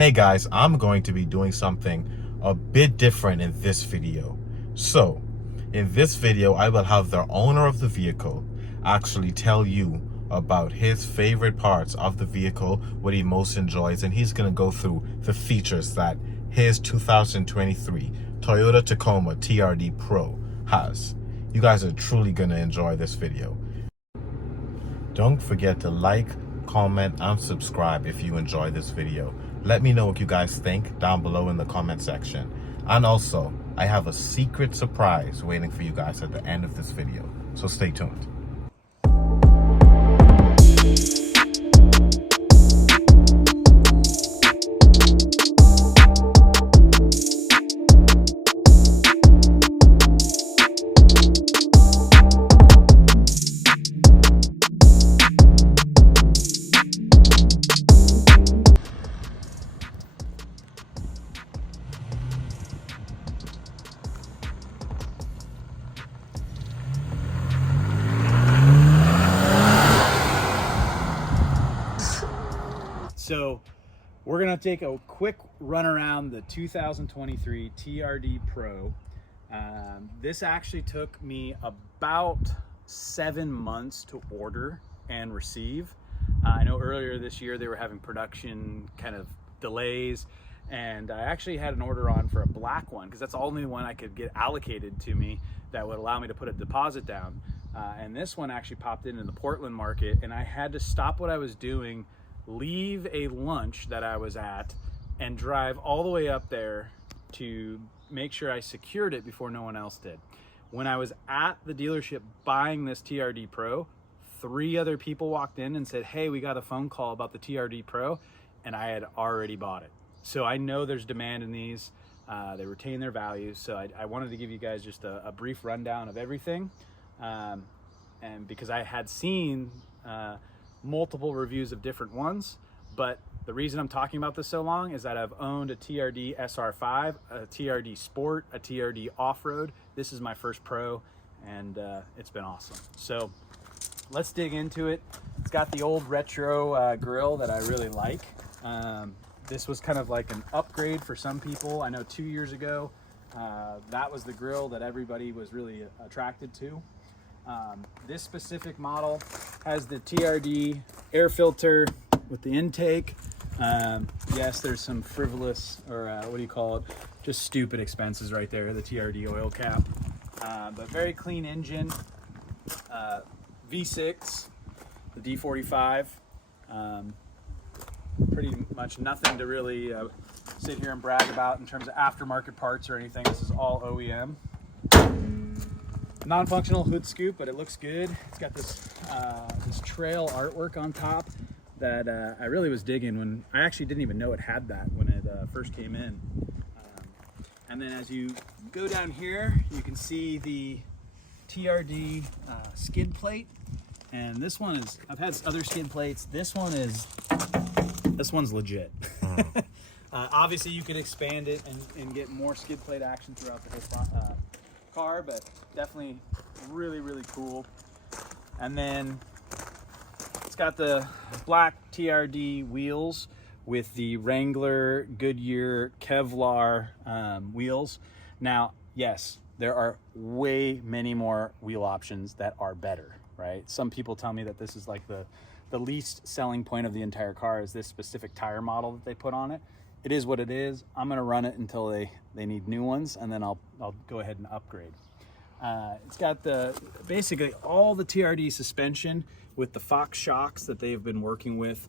Hey guys, I'm going to be doing something a bit different in this video. So, in this video, I will have the owner of the vehicle actually tell you about his favorite parts of the vehicle, what he most enjoys, and he's going to go through the features that his 2023 Toyota Tacoma TRD Pro has. You guys are truly going to enjoy this video. Don't forget to like, comment, and subscribe if you enjoy this video. Let me know what you guys think down below in the comment section. And also, I have a secret surprise waiting for you guys at the end of this video. So stay tuned. So we're going to take a quick run around the 2023 TRD Pro. This actually took me about 7 months to order and receive. I know earlier this year they were having production kind of delays, and I actually had an order on for a black one because that's the only one I could get allocated to me that would allow me to put a deposit down. And this one actually popped in the Portland market, and I had to stop what I was doing, leave a lunch that I was at, and drive all the way up there to make sure I secured it before no one else did. When I was at the dealership buying this TRD Pro, 3 other people walked in and said, "Hey, we got a phone call about the TRD Pro," and I had already bought it. So I know there's demand in these. They retain their value. So I wanted to give you guys just a brief rundown of everything. And because I had seen multiple reviews of different ones, but the reason I'm talking about this so long is that I've owned a TRD SR5, a TRD Sport, a TRD Off-Road. This is my first Pro, and it's been awesome. So let's dig into it. It's got the old retro grill that I really like. This was kind of like an upgrade for some people. I know 2 years ago, that was the grill that everybody was really attracted to. This specific model has the TRD air filter with the intake. Yes, there's some frivolous, or what do you call it? Just stupid expenses right there, the TRD oil cap. But very clean engine, V6, the D45. Pretty much nothing to really sit here and brag about in terms of aftermarket parts or anything. This is all OEM. Non-functional hood scoop, but it looks good. It's got this this trail artwork on top that I really was digging when I actually didn't even know it had that when it first came in. And then as you go down here, you can see the TRD skid plate. And this one is, I've had other skid plates. This one's legit. Obviously, you could expand it and get more skid plate action throughout the whole car, but definitely really cool. And then it's got the black TRD wheels with the Wrangler Goodyear Kevlar wheels. Now, yes, there are way many more wheel options that are better, right? Some people tell me that this is like the least selling point of the entire car is this specific tire model that they put on it. It is what it is. I'm gonna run it until they need new ones, and then I'll go ahead and upgrade. It's got basically all the TRD suspension with the Fox shocks that they've been working with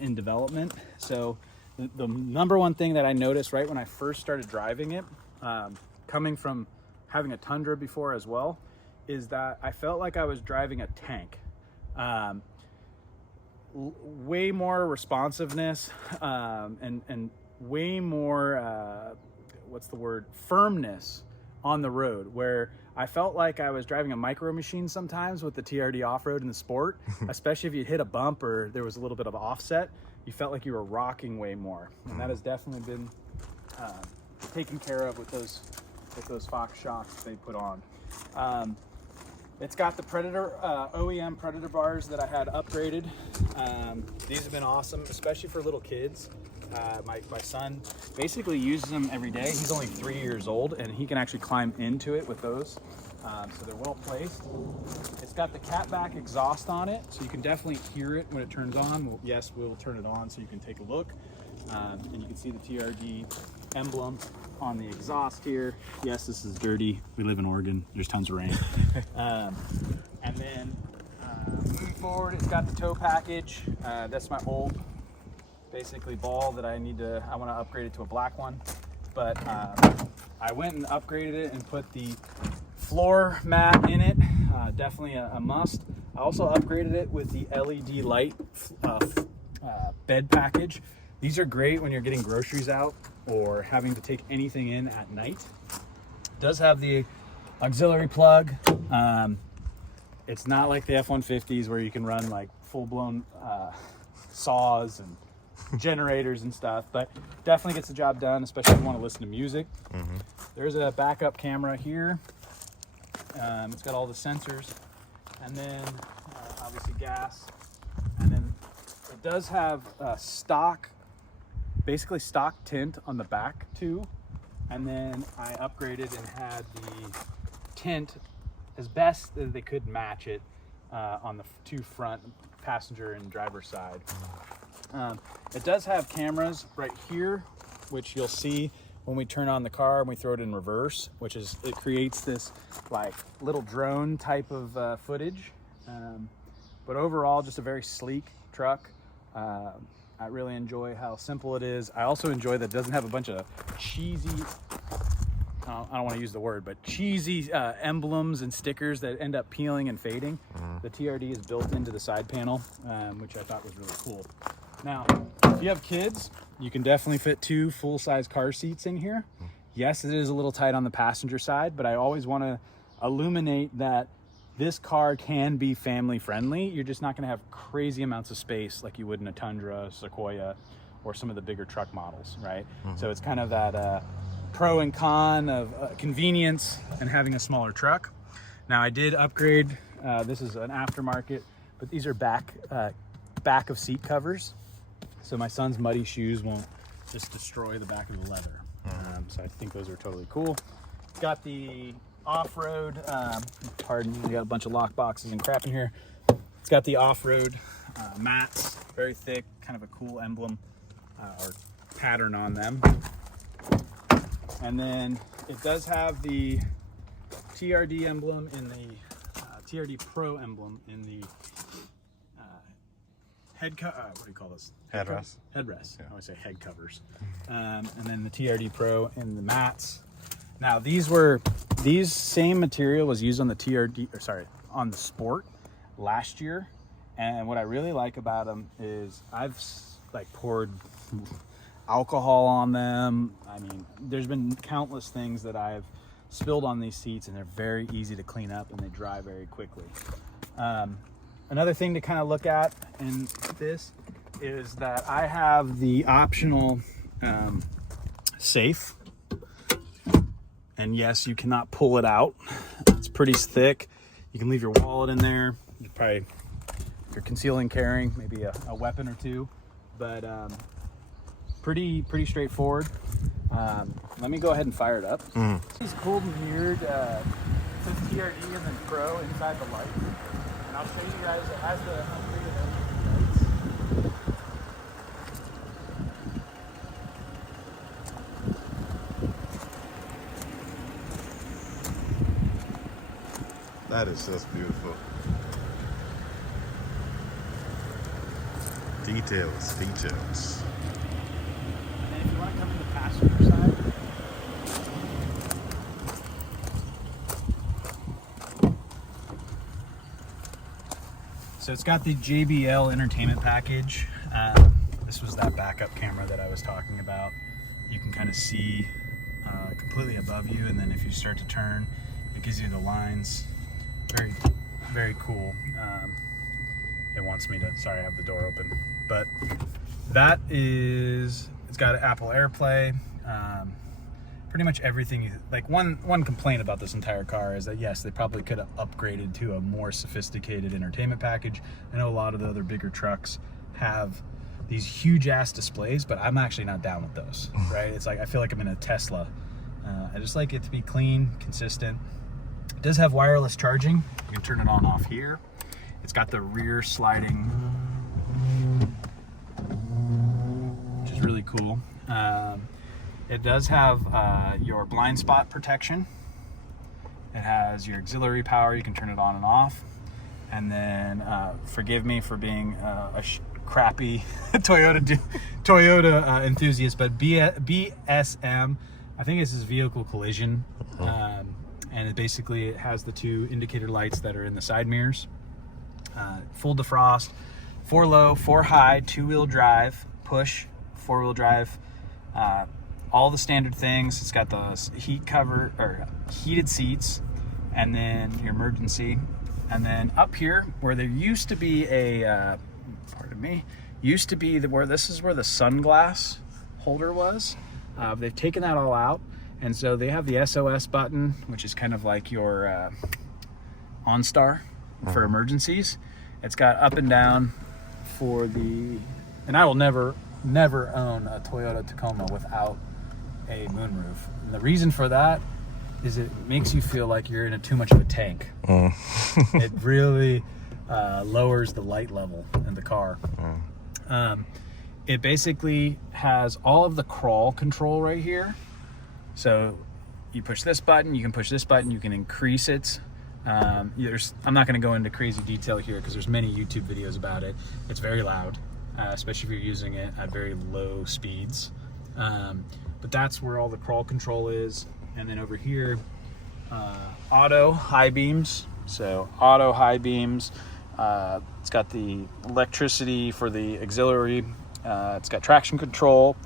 in development. So the number one thing that I noticed right when I first started driving it, coming from having a Tundra before as well, is that I felt like I was driving a tank. Way more responsiveness and way more firmness on the road, where I felt like I was driving a micro machine sometimes with the TRD Off-Road and the Sport. Especially if you hit a bump or there was a little bit of offset, you felt like you were rocking way more, and that has definitely been taken care of with those Fox shocks they put on. It's got the Predator OEM Predator bars that I had upgraded. These have been awesome, especially for little kids. My son basically uses them every day. He's only 3 years old, and he can actually climb into it with those. So they're well placed. It's got the catback exhaust on it, so you can definitely hear it when it turns on. Yes, we'll turn it on so you can take a look. And you can see the TRD emblem on the exhaust here. Yes, this is dirty. We live in Oregon. There's tons of rain. And then moving forward, it's got the tow package. That's my old, basically, ball that I want to upgrade it to a black one. But I went and upgraded it and put the floor mat in it. Definitely a must. I also upgraded it with the LED light bed package. These are great when you're getting groceries out or having to take anything in at night. It does have the auxiliary plug. It's not like the F-150s where you can run like full-blown saws and generators and stuff, but definitely gets the job done, especially if you want to listen to music. There's a backup camera here. It's got all the sensors, and then obviously gas, and then it does have basically stock tint on the back too. And then I upgraded and had the tint as best as they could match it on the two front, passenger and driver side. It does have cameras right here, which you'll see when we turn on the car and we throw it in reverse, which is, it creates this like little drone type of footage. But overall, just a very sleek truck. I really enjoy how simple it is. I also enjoy that it doesn't have a bunch of cheesy, I don't want to use the word, but cheesy emblems and stickers that end up peeling and fading. The TRD is built into the side panel, which I thought was really cool. Now, if you have kids, you can definitely fit 2 full-size car seats in here. Yes, it is a little tight on the passenger side, but I always want to illuminate that this car can be family friendly. You're just not going to have crazy amounts of space like you would in a Tundra, Sequoia, or some of the bigger truck models, right? So it's kind of that pro and con of convenience and having a smaller truck. Now I did upgrade, this is an aftermarket, but these are back of seat covers. So my son's muddy shoes won't just destroy the back of the leather. So I think those are totally cool. It's got the off-road, pardon me, we got a bunch of lock boxes and crap in here. It's got the off-road mats, very thick, kind of a cool emblem or pattern on them. And then it does have the TRD emblem in the TRD Pro emblem in the what do you call this? Headrest. Headrest. Yeah. I would say head covers. And then the TRD Pro in the mats. Now these same material was used on the on the Sport last year, and what I really like about them is I've like poured alcohol on them. I mean, there's been countless things that I've spilled on these seats, and they're very easy to clean up and they dry very quickly. Another thing to kind of look at in this is that I have the optional safe. And yes, you cannot pull it out. It's pretty thick. You can leave your wallet in there. You probably, if you're concealing carrying, maybe a weapon or two, but pretty straightforward. Let me go ahead and fire it up. These cool mirrored TRD and then Pro inside the light. And I'll show you guys, it has the upgraded LED lights. That is just beautiful. Details. And if you want to come to the passenger side, so it's got the JBL entertainment package. This was that backup camera that I was talking about. You can kind of see completely above you, and then if you start to turn, it gives you the lines. Very, very cool. It wants me to, sorry, I have the door open, but that is, it's got Apple AirPlay, pretty much everything. Like one complaint about this entire car is that yes, they probably could have upgraded to a more sophisticated entertainment package. I know a lot of the other bigger trucks have these huge ass displays, but I'm actually not down with those, right? It's like, I feel like I'm in a Tesla. I just like it to be clean, consistent. It does have wireless charging. You can turn it on off here. It's got the rear sliding, which is really cool. It does have your blind spot protection. It has your auxiliary power. You can turn it on and off. And then, forgive me for being a crappy Toyota enthusiast, but BSM, I think this is vehicle collision. And it has the two indicator lights that are in the side mirrors. Full defrost, 4 low, 4 high, 2-wheel drive, push, 4-wheel drive, all the standard things. It's got those heated seats, and then your emergency. And then up here, where there used to be a, where this is where the sunglass holder was. They've taken that all out. And so they have the SOS button, which is kind of like your OnStar for emergencies. It's got up and down for and I will never own a Toyota Tacoma without a moonroof. And the reason for that is it makes you feel like you're in too much of a tank. It really lowers the light level in the car. It basically has all of the crawl control right here. So you push this button, you can push this button, you can increase it. I'm not going to go into crazy detail here because there's many YouTube videos about it. It's very loud, especially if you're using it at very low speeds. But that's where all the crawl control is. And then over here, auto high beams. So auto high beams. It's got the electricity for the auxiliary. It's got traction control.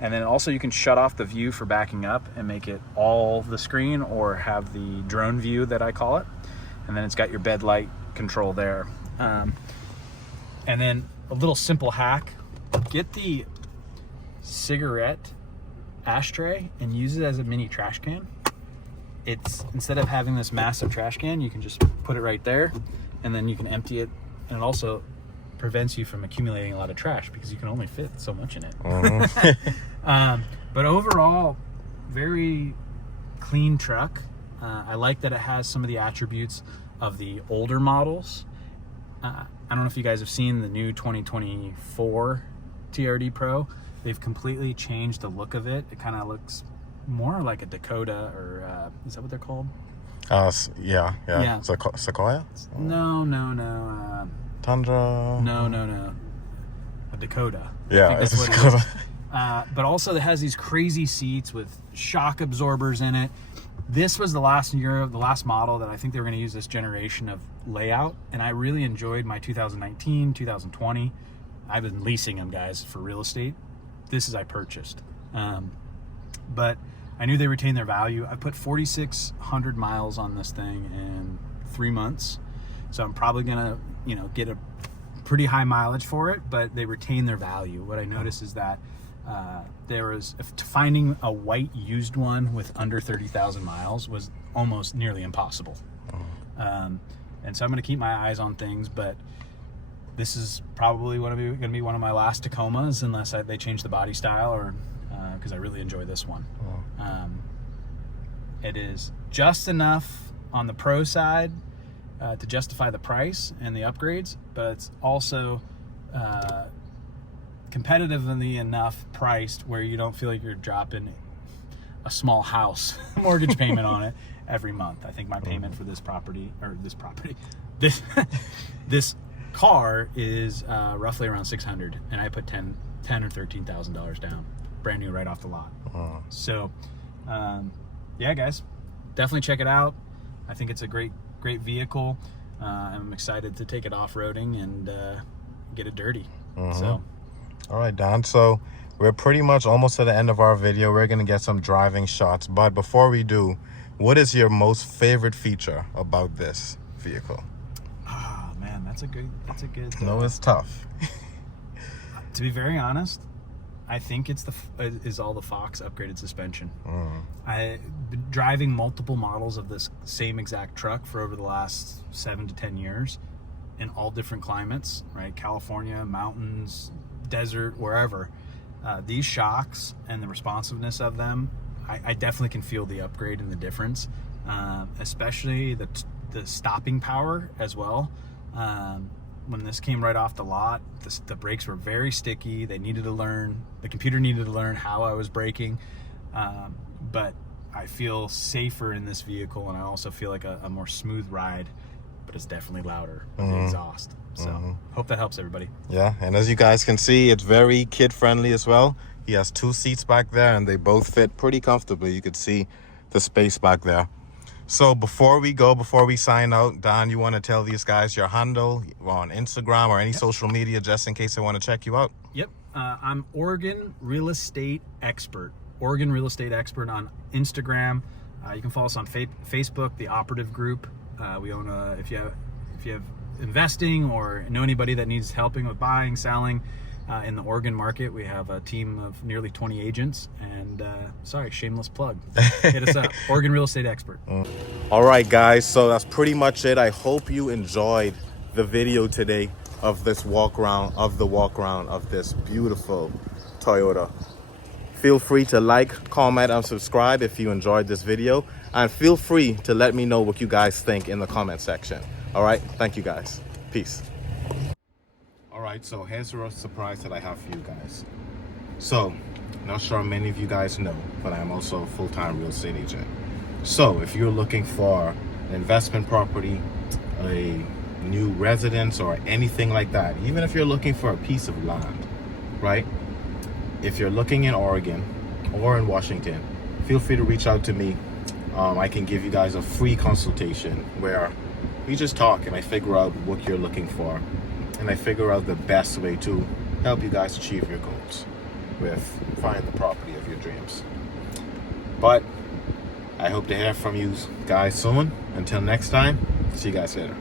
And then also you can shut off the view for backing up and make it all the screen, or have the drone view that I call it. And then it's got your bed light control there. And then a little simple hack, get the cigarette ashtray and use it as a mini trash can. It's, instead of having this massive trash can, you can just put it right there and then you can empty it. And it also prevents you from accumulating a lot of trash because you can only fit so much in it. But overall, very clean truck. I like that it has some of the attributes of the older models. I don't know if you guys have seen the new 2024 TRD Pro. They've completely changed the look of it. It kind of looks more like a Dakota, or is that what they're called? Yeah. Sequoia? No. Tundra? No. A Dakota. Yeah, it's a Dakota. But also it has these crazy seats with shock absorbers in it. This was the last model that I think they were going to use this generation of layout, and I really enjoyed my 2019, 2020. I've been leasing them, guys, for real estate. This is I purchased. But I knew they retained their value. I put 4,600 miles on this thing in 3 months. So I'm probably gonna, get a pretty high mileage for it, but they retain their value. What I noticed is that finding a white used one with under 30,000 miles was almost nearly impossible. And so I'm gonna keep my eyes on things, but this is probably gonna be one of my last Tacomas, unless they change the body style, or because I really enjoy this one. It is just enough on the pro side to justify the price and the upgrades, but it's also competitively enough priced where you don't feel like you're dropping a small house mortgage payment on it every month. I think my payment for this car is roughly around $600, and I put $10,000 or $13,000 down, brand new, right off the lot. So yeah, guys, definitely check it out. I think it's a great vehicle. I'm excited to take it off-roading and get it dirty. So all right, Don, so we're pretty much almost to the end of our video. We're gonna get some driving shots, but before we do, what is your most favorite feature about this vehicle? Man, that's a good No, it's tough. To be very honest, I think it's all the Fox upgraded suspension. I've been driving multiple models of this same exact truck for over the last 7 to 10 years in all different climates, right? California, mountains, desert, wherever, these shocks and the responsiveness of them, I definitely can feel the upgrade and the difference, especially the stopping power as well. When this came right off the lot, the brakes were very sticky. They needed to learn, the computer needed to learn how I was braking, but I feel safer in this vehicle, and I also feel like a more smooth ride, but it's definitely louder with the exhaust. So hope that helps everybody. Yeah, and as you guys can see, it's very kid friendly as well. He has 2 seats back there and they both fit pretty comfortably. You could see the space back there. So before we sign out, Don, you want to tell these guys your handle on Instagram or any social media, just in case they want to check you out? Yep. I'm Oregon Real Estate Expert. Oregon Real Estate Expert on Instagram. You can follow us on Facebook, the Operative Group. We own if you have investing or know anybody that needs helping with buying, selling in the Oregon market, we have a team of nearly 20 agents. And sorry, shameless plug. Hit us up, Oregon Real Estate Expert. All right, guys. So that's pretty much it. I hope you enjoyed the video today of this walk around of this beautiful Toyota. Feel free to like, comment, and subscribe if you enjoyed this video, and feel free to let me know what you guys think in the comment section. All right, thank you guys. Peace. All right, so here's a surprise that I have for you guys. So, not sure many of you guys know, but I'm also a full-time real estate agent. So if you're looking for an investment property, a new residence, or anything like that, even if you're looking for a piece of land, right? If you're looking in Oregon or in Washington, feel free to reach out to me. I can give you guys a free consultation where we just talk and I figure out what you're looking for, and I figure out the best way to help you guys achieve your goals with finding the property of your dreams. But I hope to hear from you guys soon. Until next time, see you guys later.